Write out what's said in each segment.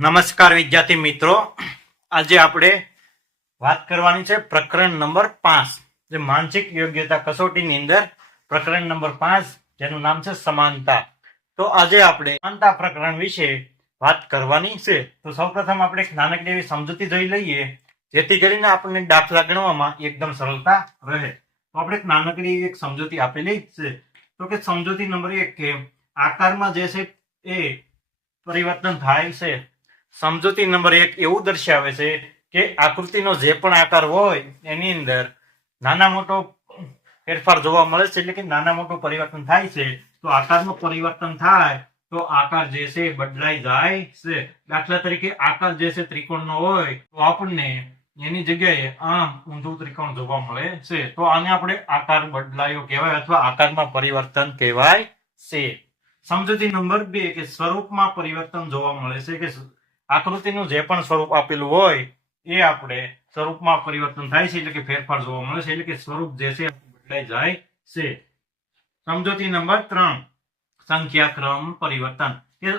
નમસ્કાર વિદ્યાર્થી મિત્રો, આજે આપણે વાત કરવાની છે પ્રકરણ નંબર 5, જે માનસિક યોગ્યતા કસોટીની અંદર પ્રકરણ નંબર 5, જેનું નામ છે સમાનતા. તો આજે આપણે સમાનતા પ્રકરણ વિશે વાત કરવાની છે. તો સૌપ્રથમ આપણે એક નાનકડી એવી સમજૂતી જોઈ લઈએ, જેથી કરીને આપણને દાખલા ગણવામાં એકદમ સરળતા રહે. તો આપણે એક નાનકડી એક સમજૂતી આપેલી છે. તો કે સમજૂતી નંબર 1 કે આકારમાં જે છે એ પરિવર્તન થાય છે. સમજૂતી નંબર 1 એવું દર્શાવે છે કે આકૃતિનો જે પણ આકાર હોય એની અંદર નાના મોટો ફેરફાર જોવા મળે છે, એટલે કે નાના મોટું પરિવર્તન થાય છે. તો આકારનું પરિવર્તન થાય તો આકાર જે છે બદલાઈ જાય છે. દાખલા તરીકે આકાર જે છે ત્રિકોણનો હોય તો આપણને એની જગ્યાએ આમ ઊંધું ત્રિકોણ જોવા મળે છે. તો આને આપણે આકાર બદલાયો કહેવાય અથવા આકારમાં પરિવર્તન કહેવાય છે. સમજૂતી નંબર 2 કે સ્વરૂપમાં પરિવર્તન જોવા મળે છે, કે આકૃતિનું જે પણ સ્વરૂપ આપેલું હોય એ આપણે સ્વરૂપમાં પરિવર્તન થાય છે, એટલે કે ફેરફાર જોવા મળે છે, એટલે કે સ્વરૂપ જે છે બદલાઈ જાય છે. સમજૂતી નંબર 3 સંખ્યાક્રમ પરિવર્તન, કે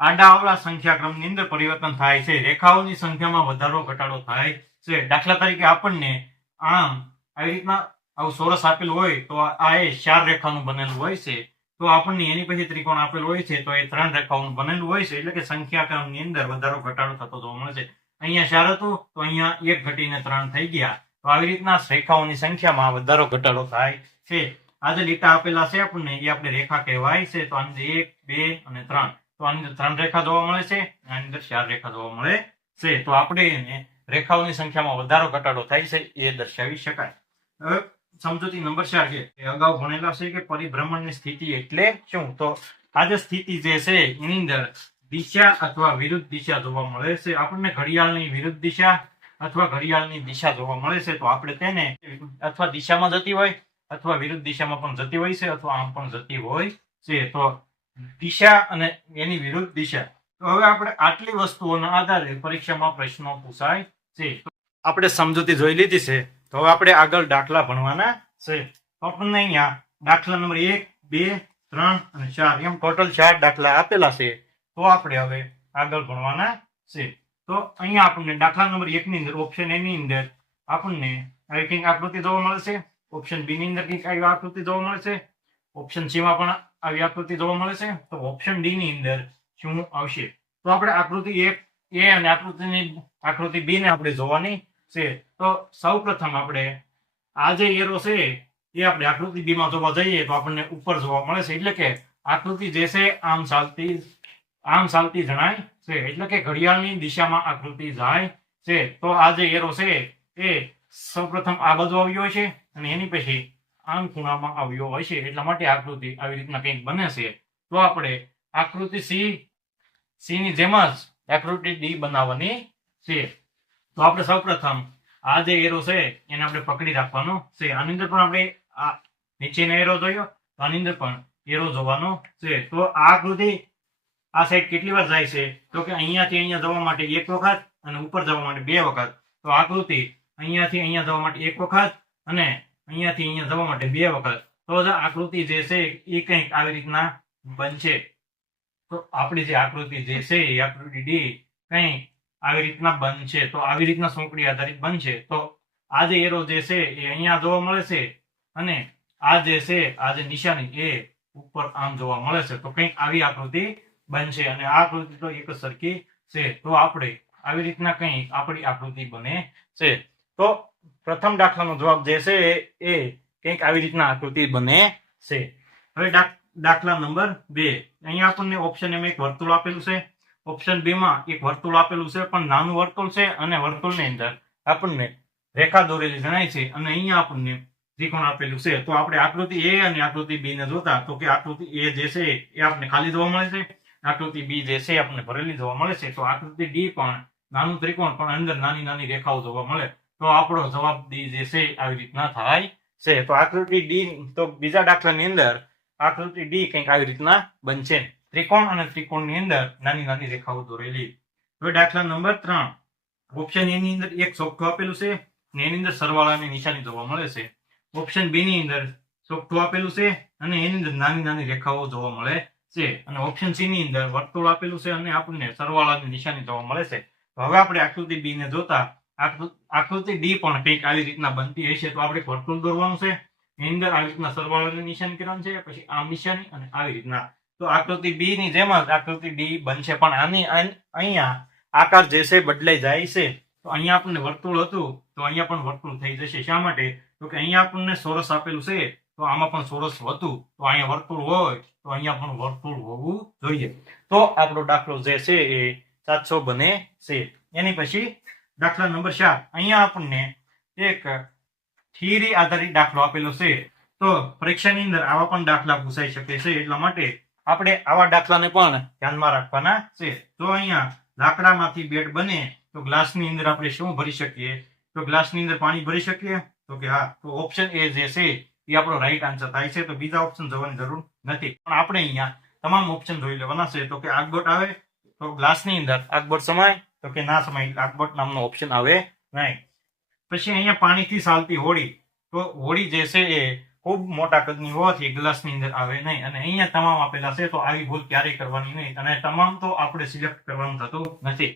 આડાઅવળા સંખ્યાક્રમની અંદર પરિવર્તન થાય છે. રેખાઓની સંખ્યામાં વધારો ઘટાડો થાય છે. દાખલા તરીકે આપણને આમ આવી રીતના આવું ચોરસ આપેલું હોય તો આ એ 4 રેખાનું બનેલું હોય છે. તો આપણને એની પછી ત્રિકોણ આપેલું હોય છે તો એ 3 રેખાઓનું બનેલું હોય છે, એટલે કે સંખ્યાક્રમની અંદર વધારો ઘટાડો થતો જોવા મળે છે. અહીંયા 4 હતું તો અહીંયા 1 ઘટીને 3 થઈ ગયા. તો આવી રીતના રેખાઓની સંખ્યામાં વધારો ઘટાડો થાય છે. આ જે લીટા આપેલા છે આપણને એ આપણે રેખા કહેવાય છે. તો આની અંદર 1, 2 અને 3. તો આની અંદર 3 રેખા જોવા મળે છે, આની અંદર 4 રેખા જોવા મળે છે. તો આપણે એને રેખાઓની સંખ્યામાં વધારો ઘટાડો થાય છે એ દર્શાવી શકાય. હવે સમજૂતી નંબર 4 કે અગાઉ ભણેલા છે કે પરિભ્રમણની સ્થિતિ એટલે શું. તો આ જે સ્થિતિ જે છે એની અંદર દિશા અથવા વિરુદ્ધ દિશા જોવા મળે છે. આપણને ઘડિયાળની વિરુદ્ધ દિશા અથવા ઘડિયાળની દિશા જોવા મળે છે. તો આપણે તેને અથવા દિશામાં જતી હોય અથવા વિરુદ્ધ દિશામાં પણ જતી હોય છે, અથવા આમ પણ જતી હોય છે. તો દિશા અને એની વિરુદ્ધ દિશા. તો હવે આપણે આટલી વસ્તુઓના આધારે પરીક્ષામાં પ્રશ્નો પૂછાય છે. આપણે સમજૂતી જોઈ લીધી છે. તો હવે આપણે આગળ દાખલા ભણવાના છે. તો આપણને અહીંયા દાખલા નંબર 1, 2, 3 અને 4 એમ ટોટલ 4 દાખલા આપેલા છે. તો આપણે હવે આગળ ભણવાના છે. તો અહીંયા આપણને દાખલા નંબર 1 ની અંદર ઓપ્શન એ ની અંદર આપણને આવી કંઈક આકૃતિ જોવા મળે છે. ઓપ્શન બી ની અંદર કંઈક આવી આકૃતિ જોવા મળે છે. ઓપ્શન સી માં પણ આવી આકૃતિ જોવા મળે છે. તો ઓપ્શન ડી ની અંદર શું આવશે. તો આપણે આકૃતિ એ અને આકૃતિ બી ને આપણે જોવાની છે. તો સૌપ્રથમ આપણે આ જે એરો છે એ આપણે આકૃતિ બી માં જોવા જઈએ તો આપણને ઉપર જોવા મળે છે, એટલે કે આકૃતિ જે છે આમ ચાલતી જણાય છે, એટલે કે ઘડિયાળની દિશામાં આકૃતિ જાય છે. તો આ જે એરો છે એ સૌપ્રથમ આ બાજુ આવ્યો હોય છે અને એની પછી આમ ખૂણામાં આવ્યો હોય છે, એટલા માટે આકૃતિ આવી રીતના કંઈક બને છે. તો આપણે આકૃતિ સી ની જેમ જ આકૃતિ ડી બનાવવાની છે. તો આપણે સૌપ્રથમ આ જે એરો છે એને આપણે પકડી રાખવાનો છે. આની અંદર પણ આપણે આ નીચેનો એરો જોયો, તો આની અંદર પણ એરો જોવાનો છે. તો આ આકૃતિ આ સાઈડ કેટલી વાર જાય છે. તો કે અહીંયાથી અહીંયા જવા માટે 1 વખત અને ઉપર જવા માટે 2 વખત. તો આકૃતિ અહીંયાથી અહીંયા જવા માટે 1 વખત અને અહીંયાથી અહીંયા જવા માટે 2 વખત. તો આકૃતિ જે છે એ કંઈક આવી રીતના બનશે. તો આપણી જે આકૃતિ જે છે એ આકૃતિ ડી કંઈક આવી રીતના બનશે. તો આવી રીતના સોંકડી આધારિત બનશે. તો આ જે એરો જે છે એ અહીંયા જોવા મળે છે અને આ જે છે આ જે નિશાની એ ઉપર આમ જોવા મળે છે. તો કંઈક આવી આકૃતિ બનશે અને આ આકૃતિ તો એક જ સરખી છે. તો આપણે આવી રીતના કંઈક આપણી આકૃતિ બને છે. તો પ્રથમ દાખલાનો જવાબ જે છે એ કંઈક આવી રીતના આકૃતિ બને છે. હવે દાખલા નંબર 2. અહીંયા આપણને ઓપ્શન એમાં એક વર્તુળ આપેલું છે. ઓપ્શન બી માં એક વર્તુળ આપેલું છે, પણ નાનું વર્તુળ છે અને વર્તુળની અંદર આપણને રેખા દોરેલી જણાય છે અને અહીંયા આપણને ત્રિકોણ આપેલું છે. તો આપણે આકૃતિ એ અને આકૃતિ બી ને જોતા તો કે આકૃતિ એ જે છે એ આપણને ખાલી જોવા મળે છે, આકૃતિ બી જે છે આપણને ભરેલી જોવા મળે છે. તો આકૃતિ ડી પણ નાનું ત્રિકોણ પણ અંદર નાની નાની રેખાઓ જોવા મળે. તો આપણો જવાબ ડી જે છે આવી રીતના થાય છે. તો આકૃતિ ડી, તો બીજા દાખલાની અંદર આકૃતિ ડી કંઈક આવી રીતના બનશે. ત્રિકોણ અને ત્રિકોણની અંદર નાની નાની રેખાઓ દોરેલી. હવે દાખલા નંબર 3. ઓપ્શન એ ની અંદર એક ચોકઠું આપેલું છે અને એની અંદર સરવાળાની નિશાની જોવા મળે છે. ઓપ્શન બી ની અંદર ચોકઠું આપેલું છે અને એની અંદર નાની નાની રેખાઓ જોવા મળે છે અને ઓપ્શન સી ની અંદર વર્તુળ આપેલું છે અને આપણને સરવાળાની નિશાની જોવા મળે છે. તો હવે આપણે આકૃતિ બી ને જોતા આકૃતિ ડી પણ કંઈક આવી રીતના બનતી હશે. તો આપણે વર્તુળ દોરવાનું છે, એની અંદર આવી રીતના સરવાળાની નિશાની કરવાની છે, પછી આમ નિશાની અને આવી રીતના. તો આકૃતિ બી ની જેમ જ આકૃતિ ડી બનશે, પણ આની અહીંયા આકાર જે છે બદલાઈ જાય છે. તો અહીંયા આપણને વર્તુળ હતું તો અહીંયા પણ વર્તુળ થઈ જશે. શા માટે? તો કે અહીંયા આપણને ચોરસ આપેલું છે તો આમાં પણ ચોરસ હતું, તો અહીંયા વર્તુળ હોય તો અહીંયા પણ વર્તુળ હોવું જોઈએ. તો આપણો દાખલો જે છે એ સાચો બને છે. એની પછી દાખલા નંબર 4. અહીંયા આપણને એક થિયરી આધારિત દાખલો આપેલો છે. તો પરીક્ષાની અંદર આવા પણ દાખલા પૂછાઈ શકે છે, એટલા માટે આપણે આવા દાખલાને પણ ધ્યાનમાં રાખવાના છે. તો અહીંયા લાકડામાંથી બેટ બને તો ગ્લાસની અંદર આપણે શું ભરી શકીએ? તો ગ્લાસની અંદર પાણી ભરી શકીએ? તો કે હા. તો ઓપ્શન એ જે છે એ આપણો રાઈટ આન્સર થાય છે. તો બીજા ઓપ્શન જોવાની જરૂર નથી, પણ આપણે અહીંયા તમામ ઓપ્શન જોઈ લેવાના છે. તો કે આગબટ આવે તો ગ્લાસની અંદર આગબટ સમાય? તો કે ના સમાય, આગબટ નામનો ઓપ્શન આવે નહીં. પછી અહીંયા પાણીથી ચાલતી હોડી, તો હોડી જે છે એ ખૂબ મોટા કદની હોવાથી ગ્લાસની અંદર આવે નહીં. અને અહીંયા તમામ આપેલા છે, તો આવી ભૂલ ક્યારેય કરવાની નહીં. અને તમામ તો આપણે સિલેક્ટ કરવાનું થતું નથી.